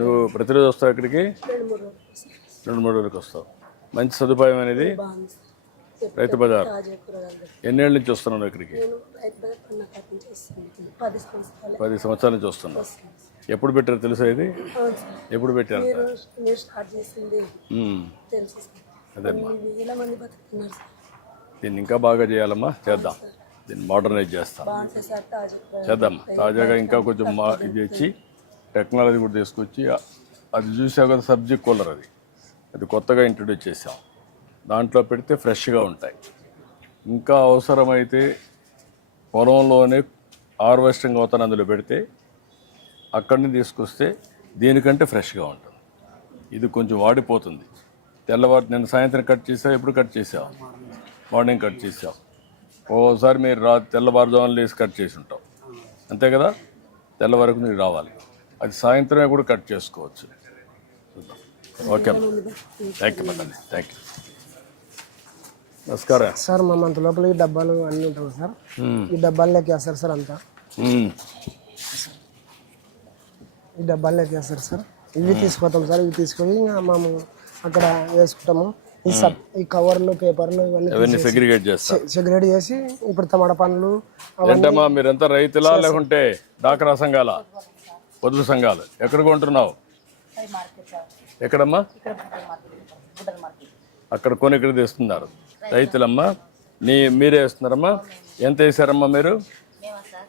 నువ్వు ప్రతిరోజు వస్తావు ఇక్కడికి? రెండు మూడు రోజులకు వస్తావు. మంచి సదుపాయం అనేది రైతు బజార్. ఎన్నేళ్ళ నుంచి వస్తున్నావు ఇక్కడికి? పది సంవత్సరాలు నుంచి వస్తున్నావు. ఎప్పుడు పెట్టారు తెలుసా ఇది? ఎప్పుడు పెట్టారు? సార్. దీన్ని ఇంకా బాగా చేయాలమ్మా. చేద్దాం. దీన్ని మోడర్నైజ్ చేస్తాం చేద్దాం తాజాగా ఇంకా కొంచెం మా ఇది ఇచ్చి టెక్నాలజీ కూడా తీసుకొచ్చి అది చూసావు కదా సబ్జెక్ట్ కూలర్ అది. అది కొత్తగా ఇంట్రడ్యూస్ చేసాం. దాంట్లో పెడితే ఫ్రెష్గా ఉంటాయి. ఇంకా అవసరమైతే పొలంలోనే హార్వెస్టింగ్ అవుతాను అందులో పెడితే అక్కడి నుంచి తీసుకొస్తే దీనికంటే ఫ్రెష్గా ఉంటుంది. ఇది కొంచెం వాడిపోతుంది. తెల్లవారు నిన్న సాయంత్రం కట్ చేసావు ఎప్పుడు కట్ చేసావు? మార్నింగ్ కట్ చేసావు. ఓసారి మీరు రా తెల్లవారుజామున లేసి కట్ చేసి ఉంటావు. అంతే కదా? తెల్లవారకు మీరు రావాలి. అది సాయంత్రమే కూడా కట్ చేసుకోవచ్చు. Okay thank you madam thank you నమస్కారం. సార్ మా మంత లోపల ఈ డబ్బాలు అన్నీ ఉంటాయి సార్. ఈ డబ్బాలు లెక్కేస్తారు సార్ అంతా. ఈ డబ్బాలు లెక్కేస్తారు సార్. ఇవి తీసుకుపోతాం సార్. ఇవి తీసుకొని మేము అక్కడ వేసుకుంటాము. ఈ సబ్ ఈ కవర్లు పేపర్లు ఇవన్నీ సెగ్రిగేట్ చేస్తాం. సెగ్రేట్ చేసి ఇప్పుడు టమాటా పండ్లు ఏంటమ్మా మీరంతా రైతులా లేకుంటే డాక్రా సంఘాల? పొదుపు సంఘాలు. ఎక్కడ కొంటున్నావు? ఎక్కడమ్మా? అక్కడ కొని ఇక్కడ తెస్తున్నారు. రైతులమ్మా నీ మీరే వేస్తున్నారమ్మా? ఎంత వేసారమ్మా మీరు? మేమా సార్.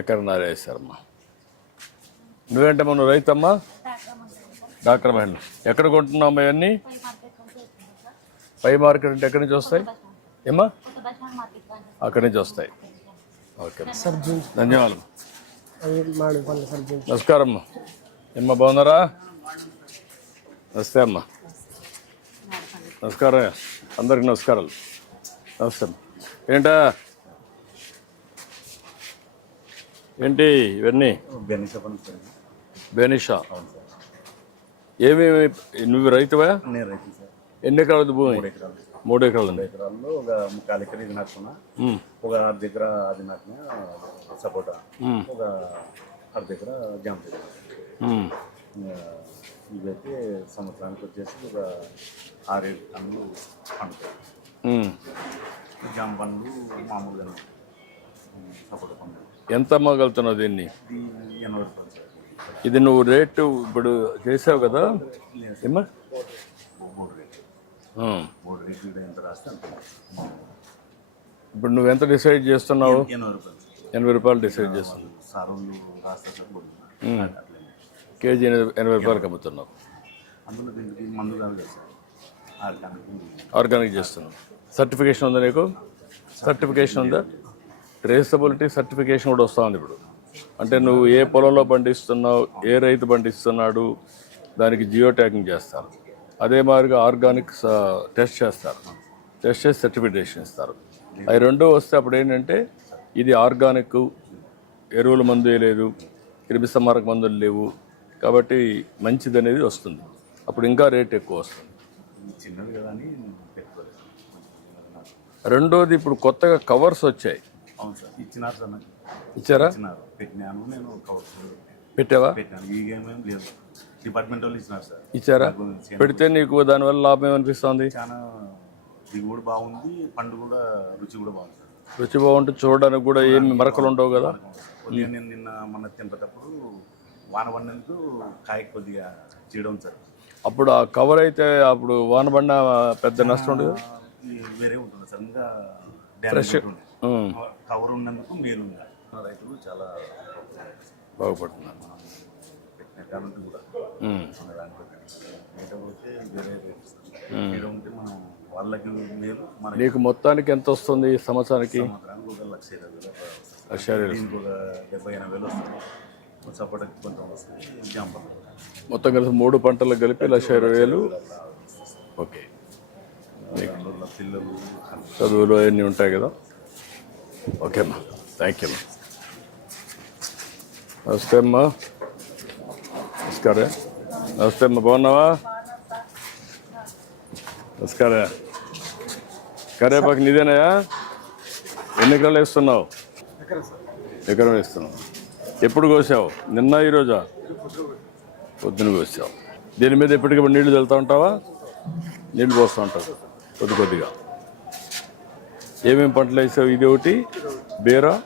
ఎక్కడన్నారు వేసారమ్మా. నువ్వేంటమ్మా నువ్వు రైతమ్మా? డాక్టర్ మహిళ ఎక్కడ కొంటున్నావు అవన్నీ పై మార్కెట్ అంటే ఎక్కడి నుంచి వస్తాయి? ఏమ్మా? అక్కడి నుంచి వస్తాయి. ఓకే. ధన్యవాదాలు నమస్కారం అమ్మా. ఏమ్మా బాగున్నారా? నమస్తే అమ్మా. నమస్కారం అందరికి నమస్కారాలు. నమస్తే అమ్మా. ఏంటా? ఏంటి ఇవన్నీ? బెనిష బెనిషా. ఏమేమి నువ్వు రైతువా? నేను రైతు సార్. ఎన్ని ఎకరాలు భూమి? ఎకరాలు. మూడు ఎకరాలు ఉంది ఎకరాల్లో ఒక ముక్కాలు ఎకర ఇది నాటుకున్నా. ఉమ్, ఒక అర్ధ దగ్గర అది నాటిన సపోటా. ఉమ్, ఒక అర్ధ దగ్గర జామ చెట్టు ఉమ్. ఇంకా ఇవైతే సంవత్సరానికి వచ్చేసి ఒక ఆరేడు టన్నులు పండుతాయి. ఉమ్. జామ పండ్లు మామూలుగా సపోటా పండ్లు. ఎంత అమ్మగలుగుతున్నావు దీన్ని? ఇది ఎనభై రూపాయలు సార్. ఇది నువ్వు రేటు ఇప్పుడు చేసావు కదా? ఏమా ఇప్పుడు నువ్వు ఎంత డిసైడ్ చేస్తున్నావు? ఎనభై రూపాయలు డిసైడ్ చేస్తున్నావు. కేజీ ఎనభై ఎనభై రూపాయలకి అమ్ముతున్నావు. ఆర్గానిక్ చేస్తున్నావు. సర్టిఫికేషన్ ఉందా నీకు? సర్టిఫికేషన్ ఉందా? ట్రేసబిలిటీ సర్టిఫికేషన్ కూడా వస్తుంది ఇప్పుడు. అంటే నువ్వు ఏ పొలంలో పండిస్తున్నావు ఏ రైతు పండిస్తున్నాడు దానికి జియో ట్యాగింగ్ చేస్తారు. అదే మాదిరిగా ఆర్గానిక్ టెస్ట్ చేస్తారు. టెస్ట్ చేసి సర్టిఫికేషన్ ఇస్తారు. అవి రెండో వస్తే అప్పుడు ఏంటంటే ఇది ఆర్గానిక్ ఎరువుల మందు వేయలేదు క్రిమి సంహారక మందులు లేవు కాబట్టి మంచిది అనేది వస్తుంది. అప్పుడు ఇంకా రేట్ ఎక్కువ వస్తుంది. రెండోది ఇప్పుడు కొత్తగా కవర్స్ వచ్చాయి. అవును సార్ ఇచ్చినారు సార్ ఇచ్చారా? ఇచ్చినారు. పెట్టినాను నేను పెట్టావా? పెట్టాను. ఈ గేమ్ ఏం లేదు. డిపార్ట్మెంట్ వాళ్ళు ఇచ్చినారు సార్. ఇచ్చారా? పెడితే నీకు దానివల్ల లాభం ఏమనిపిస్తుంది? చాలా దిగుబడి బాగుంది. పండు కూడా రుచి కూడా బాగుంది సార్. రుచి బాగుంటుంది. చూడడానికి కూడా ఏమి మరకలు ఉండవు కదా? నేను నిన్న మొన్న తింటేటప్పుడు వాన పడినందుకు కాయ కొద్దిగా చేయడం సార్. అప్పుడు ఆ కవర్ అయితే అప్పుడు వాన పడిన పెద్ద నష్టం ఉండదు వేరే ఉంటుంది సార్. ఇంకా డ్యామేజ్ ఉంటుంది ఉమ్, కవర్ ఉన్నందుకు మేలు ఉంది రైతులు చాలా బాగుపడుతున్నారు. కూడా మన దాంట్లో లేకపోతే వేరే రేట్ ఇక్కడ ఉంటే మనం వాళ్ళకి మేలు మనకి నీకు మొత్తానికి ఎంత వస్తుంది ఈ సంవత్సరానికి? సంవత్సరానికి ఒక లక్ష ఇరవై వేలు. లక్ష ఇరవై వేలు. దీనికి ఒక డెబ్బై ఎనభై వేలు వస్తుంది. మొత్తం కలిసి మూడు పంటలకు కలిపి లక్ష ఇరవై వేలు? ఓకే. పిల్లలు చదువులు అవన్నీ ఉంటాయి కదా? ఓకే అమ్మా. థ్యాంక్ యూ అమ్మా. నమస్తే అమ్మా. నమస్కారం. నమస్తే అమ్మా బాగున్నావా? నమస్కారం. కరేపాకు నీదేనాయా? ఎన్ని ఎకరాలు వేస్తున్నావు? ఎకరం వేస్తున్నావు ఎప్పుడు కోసావు? నిన్న ఈరోజా? పొద్దున కోసావు. దీని మీద ఎప్పటికప్పుడు నీళ్ళు చల్లుతూ ఉంటావా? నీళ్ళు పోస్తూ ఉంటావు. కొద్ది కొద్దిగా. ఏమేమి పంటలు వేసావు? ఇది ఒకటి. బీరా.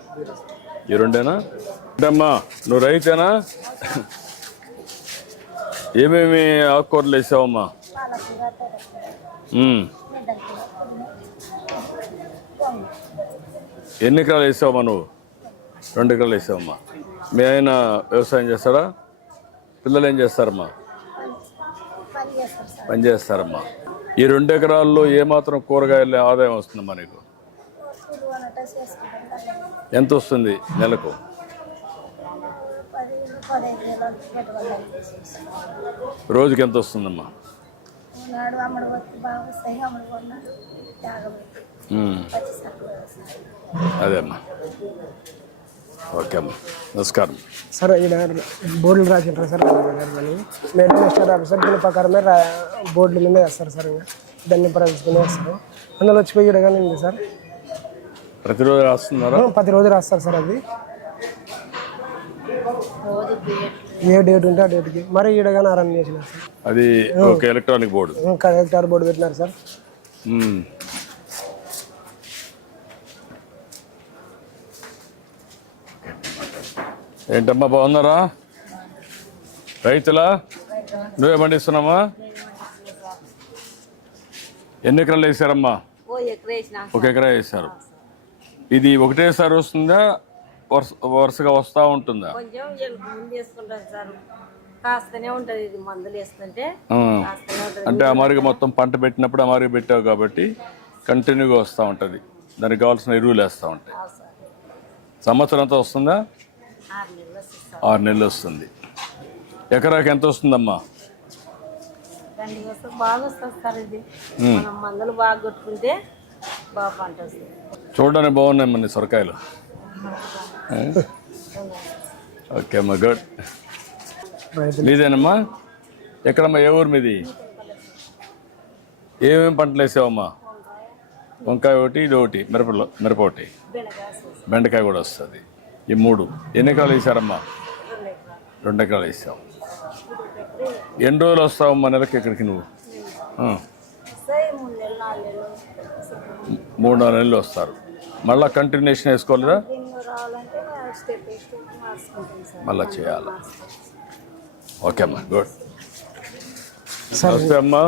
ఈ రెండేనా? అమ్మా నువ్వు రైతేనా? ఏమేమి ఆకుకూరలు వేసావమ్మా? ఎన్ని ఎకరాలు వేసావమ్మా నువ్వు? రెండు ఎకరాలు వేసావమ్మా. మీ ఆయన వ్యవసాయం చేస్తారా? పిల్లలు ఏం చేస్తారమ్మా? పని చేస్తారమ్మా. ఈ రెండు ఎకరాల్లో ఏమాత్రం కూరగాయల ఆదాయం వస్తుందమ్మా నీకు? ఎంత వస్తుంది నెలకు? పచ్చి సరుకులు వ్యవసాయం అదే అమ్మా ఓకే అమ్మా నమస్కారం. సార్ ఈడ బోర్డులు రాసింటారు సార్ మెయింటెనెన్స్ స్టార్ ఆఫీసర్ దీని ప్రకారమే రా బోర్డుల మీద వేస్తారు సార్ ఇంకా. దాన్ని ప్రవేశించుకుని వేస్తారు. అందులో వచ్చిపోయి కానీ సార్? ప్రతిరోజు రాస్తున్నారా? ప్రతి రోజు రాస్తారు సార్ అది. రోజుకి ఏ డేట్ ఉంటే ఆ డేట్కి? మరి ఈడ కానీ రన్ చేసినారు సార్? అది ఒక ఎలక్ట్రానిక్ బోర్డు ఇంకా హెక్టార్ బోర్డు పెట్టినారు సార్. ఏంటమ్మా బాగున్నారా? రైతులా? నువ్వే పండిస్తున్నామా ఎన్ని ఎకరాలు వేసారమ్మా? ఒక ఎకరా వేసారు. ఇది ఒకటేసారి వస్తుందా? వరుస వరుసగా వస్తూ ఉంటుందా? కొంచెం ఎలుపు ముందు వేసుకుంటాం సార్. కాస్తనే ఉంటుంది ఇది మందులు వేస్తుంటే ఆ. కాస్తనే ఉంటుంది. అంటే అమారిగా మొత్తం పంట పెట్టినప్పుడు అమారిగా పెట్టావు కాబట్టి కంటిన్యూగా వస్తూ ఉంటుంది. దానికి కావాల్సిన ఎరువులు వేస్తూ ఉంటాయి. సంవత్సరం అంతా వస్తుందా? ఆరు నెలలు వస్తుంది ఎకరాకి ఎంత వస్తుందమ్మా? మందులు బాగా కొట్టుకుంటే బాగా పంట వస్తుంది. చూడడానికి బాగున్నాయి మన సొరకాయలు? ఓకే అమ్మా గుడ్ మీదేనమ్మా? ఎక్కడమ్మా? ఏ ఊరు మీది? ఏమేమి పంటలు వేసావమ్మా? వంకాయ ఒకటి ఇది ఒకటి మిరపలో మిరప ఒకటి. బెండకాయ కూడా వస్తుంది. ఈ మూడు. ఎన్ని ఎకరాలు వేసారమ్మా? రెండు ఎకరాలు వేసావు. ఎన్ని రోజులు వస్తావమ్మా నెలకి ఎక్కడికి నువ్వు? మూడు నెలలు నాలుగు నెలలు మూడు నాలుగు నెలలు వస్తారు. మళ్ళీ కంటిన్యూషన్ వేసుకోలేదా? మళ్ళీ చేయాలి. ఓకే అమ్మా గుడ్. సార్. నమస్తే అమ్మా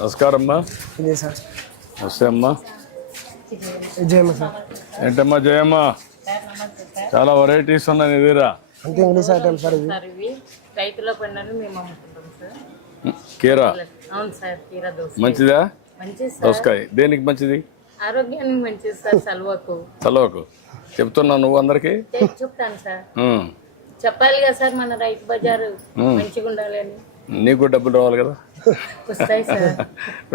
నమస్కారం అమ్మా. నమస్తే అమ్మా. విజయమ్మ సార్. ఏంటమ్మా జయమ్మ? చాలా వెరైటీస్ ఉన్నాయి దగ్గర. అంతే ఇంగ్లీష్ ఐటమ్ సార్ ఇవి? రైతుల పండుగను మేము అమ్ముకుంటాం సార్. కీరా? అవును సార్ కీరా దోశ మంచిదా? మంచిది సార్. దోసకాయ. దేనికి మంచిది? ఆరోగ్యానికి మంచిది సార్ సల్వకు చెప్తున్నావు నువ్వు అందరికి? చెప్తాను సార్. చెప్పాలి కదా సార్ మన రైతు బజారు మంచిగా ఉండాలి అని. నీకు డబ్బులు రావాలి కదా? వస్తాయి సార్.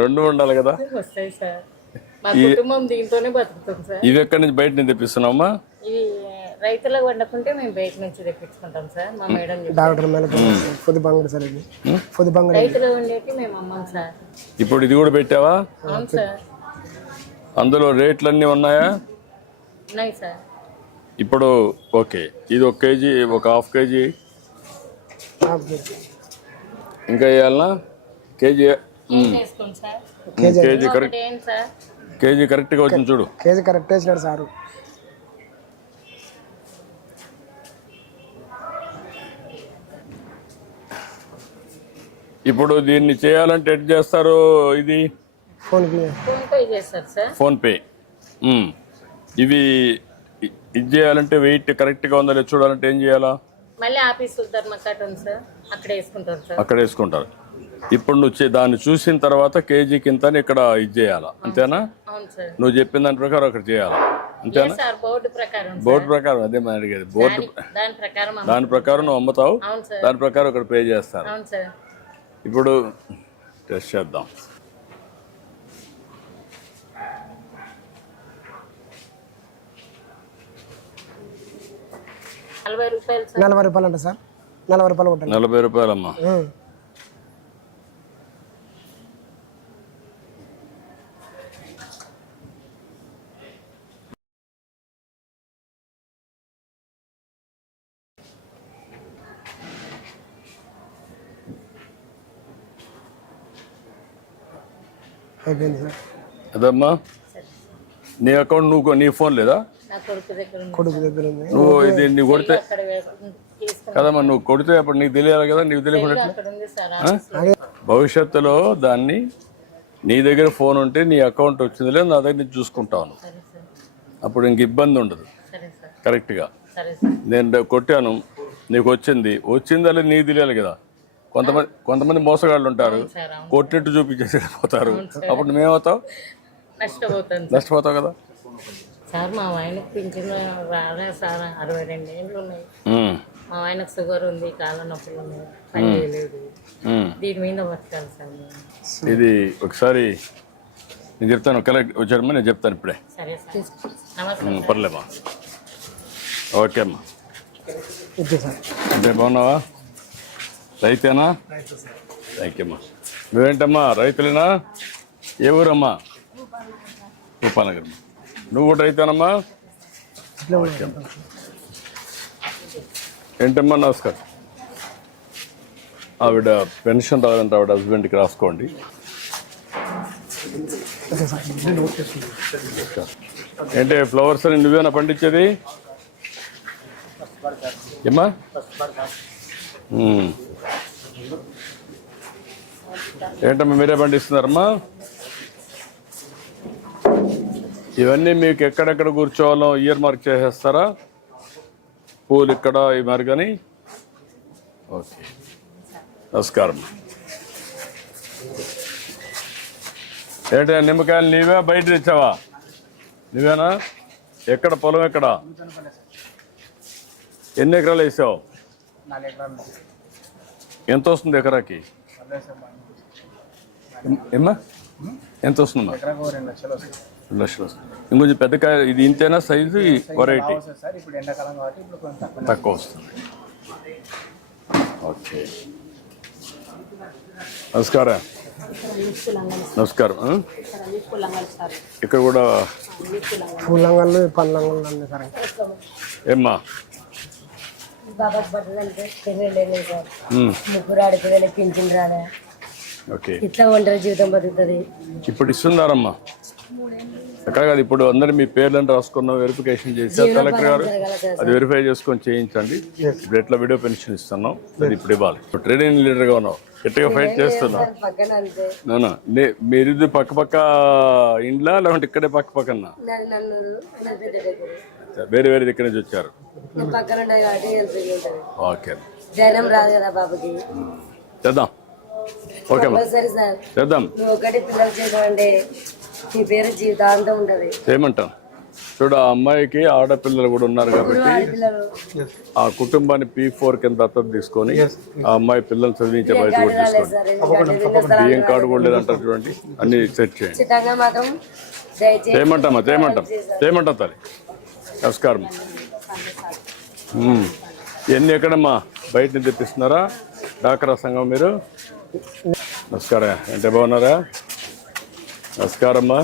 రెండు ఉండాలి కదా? వస్తాయి సార్. మా కుటుంబం దీంతోనే బతుకుతాం సార్. ఇవి ఎక్కడి నుంచి బయట నుంచి తెప్పిస్తున్నావమ్మా? ఇవి రైతులకు వండకుంటే మేము బయట నుంచి తెప్పించుకుంటాం సార్ మా మేడం చెప్పి డాక్టర్ పొద్దు బంగడి సార్ ఇది. పొద్దు బంగడి రైతులు ఉండేటి మేము అమ్మాం సార్. ఇప్పుడు ఇది కూడా పెట్టావా? అవును సార్. అందులో రేట్లన్నీ ఉన్నాయా? ఉన్నాయి సార్. ఇప్పుడు ఓకే. ఇది ఒక కేజీ ఒక హాఫ్ కేజీ. ఇంకా వేయాలనా కేజీ ఏం చేసుకోండి సార్. కేజీ కరెక్ట్ కేజీ కరెక్ట్గా వచ్చింది చూడు. కేజీ కరెక్ట్ వేసినాడు సారు. ఇప్పుడు దీన్ని చేయాలంటే ఎట్ చేస్తారు ఇది? ఫోన్కి ఫోన్ పే చేస్తారు సార్. ఫోన్పే మ్మ్. ఇవి ఇది చేయాలంటే వెయిట్ కరెక్ట్గా ఉందా లేదా చూడాలంటే ఏం చేయాలా? మళ్ళీ ఆఫీస్ ధర్మకట్ ఉంది సార్. అక్కడ వేసుకుంటారు సార్. అక్కడ వేసుకుంటారు. ఇప్పుడు నువ్వు దాన్ని చూసిన తర్వాత కేజీ కింద ఇక్కడ ఇది చేయాలా? అంతేనా? అవును సార్. నువ్వు చెప్పిన దాని ప్రకారం అక్కడ చేయాలా? అంతేనా? లేదు సార్ బోర్డు ప్రకారం సార్. బోర్డు ప్రకారం అదే మనం అడిగేది. బోర్డు దాని- దాని ప్రకారం అమ్మ- దాని ప్రకారం నువ్వు అమ్ముతావు? అవును సార్. దాని ప్రకారం ఇక్కడ పే చేస్తారు. అవును సార్. ఇప్పుడు టెస్ట్ చేద్దాం. నలభై రూపాయలు అంట సార్. నలభై రూపాయలు ఉంటుంది నలభై రూపాయలమ్మా. అయిపోయింది సార్. అదమ్మా నీ అకౌంట్ నువ్వు నీ ఫోన్ లేదా? కొడుకు దగ్గర ఉంది. నువ్వు ఇది నీ కొడితే కదమ్మా నువ్వు కొడితే అప్పుడు నీకు తెలియాలి కదా నీకు తెలియకుండా భవిష్యత్తులో దాన్ని నీ దగ్గర ఫోన్ ఉంటే నీ అకౌంట్ వచ్చింది లేదు నా దగ్గర చూసుకుంటాను అప్పుడు ఇంక ఇబ్బంది ఉండదు. సరే సార్. కరెక్ట్గా. సరే సార్. నేను కొట్టాను నీకు వచ్చింది. వచ్చిందా లేదు నీకు తెలియాలి కదా. కొంతమంది కొంతమంది మోసగాళ్ళు ఉంటారు. కొట్టినట్టు చూపించేసి వెళ్ళిపోతారు అప్పుడు మేమవుతావు నష్టపోతావు కదా. సార్ మా ఆయనకు పింఛన్ రాలేదు సార్ అరవై రెండు ఏళ్ళు ఉన్నాయి. మా ఆయనకు షుగర్ ఉంది కాళ్ళ నొప్పులు ఉన్నాయి పని చేయలేదు. ఉమ్. దీని మీద బతకాలి సార్ ఇది ఒకసారి నేను చెప్తాను కలెక్ట్ వచ్చారమ్మా నేను చెప్తాను ఇప్పుడే. సరే సార్. నమస్తే ఉమ్, పర్లేమ్మా ఓకే అమ్మా. Okay sir. అంటే బాగున్నావా? రైతేనా? థ్యాంక్ యూ అమ్మా. నువ్వేంటమ్మా రైతులేనా? ఏ ఊరమ్మా? భూపాలనగర్ నువ్వు కూడా అమ్మా. ఏంటమ్మా నమస్కారం. ఆవిడ పెన్షన్ రావాలంటే ఆవిడ హస్బెండ్కి రాసుకోండి. ఏంటి ఫ్లవర్స్ అని నువ్వేనా పండించేది? ఏమ్మా. ఏంటమ్మా మీరే పండిస్తున్నారమ్మా? ఇవన్నీ మీకు ఎక్కడెక్కడ కూర్చోవాలో ఇయర్ మార్క్ చేసేస్తారా? పూలు ఇక్కడ ఈ మరి కానీ ఓకే. నమస్కారం. ఏంటి నిమ్మకాయలు నీవే? బయట తెచ్చావా? నువ్వేనా? ఎక్కడ? పొలం ఎక్కడ? ఎన్ని ఎకరాలు వేసావు? ఎంత వస్తుంది ఎకరాకి? ఎం- ఏమ్మా ఎంత వస్తుందమ్మా ఎకరాకు రెండు లక్షలు. వస్తుంది ఇంకొంచెం పెద్ద కాయ ఇది ఇంతేనా సైజు వెరైటీ తక్కువ వస్తుంది. ఓకే. నమస్కారం. నమస్కారం? ఇక్కడ కూడా పూలంగళ్ళు పండ్లంగళ్ళు అన్నీ సార్. ఏమ్మా? ముగ్గురు పింఛన్ ఇట్లా ఒంటరి జీవితం బతుకుతుంది. ఇప్పుడు ఇస్తున్నారమ్మా. ఎక్కడ కాదు ఇప్పుడు అందరు మీ పేర్లను రాసుకున్న వెరిఫికేషన్ చేసి కలెక్టర్ గారు అది వెరిఫై చేసుకొని చేయించండి. ఇప్పుడు ఎట్లా వీడియో పెన్షన్ ఇస్తున్నాం? అది ఇప్పుడు ఇవ్వాలి. ఇప్పుడు ట్రేడింగ్ లీడర్గా ఉన్నావు. గట్టిగా ఫైట్ చేస్తున్నావు. నే- మీరిది పక్క పక్క ఇండ్లా లేకుంటే ఇక్కడే పక్క పక్కన? వేరే వేరే దగ్గర నుంచి వచ్చారు. ఓకే. ధైర్యం రాదు కదా బాబుకి. చేద్దాం. ఓకే అమ్మా. సరే సార్. చేద్దాం. ఒకటి పిల్లలు చేసావంటే నీ పేరు జీవితాంతం ఉంటుంది చేయమంటాం చూడు ఆ అమ్మాయికి ఆడపిల్లలు కూడా ఉన్నారు కాబట్టి ఆ కుటుంబాన్ని పీ ఫోర్ కింద దత్తత తీసుకొని ఆ అమ్మాయి పిల్లలు చదివించే బయట కూడా తీసుకోండి. బియ్యం కార్డు కూడా లేదంటారు చూడండి. అన్ని సెట్ చేయండి. చేయమంటామా చేయమంటాం చేయమంటాం తల్లి. నమస్కారం. ఇవన్నీ ఎక్కడమ్మా? బయట నుంచి తెప్పిస్తున్నారా? డాక్రా సంఘం మీరు? నమస్కారం. అంటే బాగున్నారా? నమస్కారమ్మా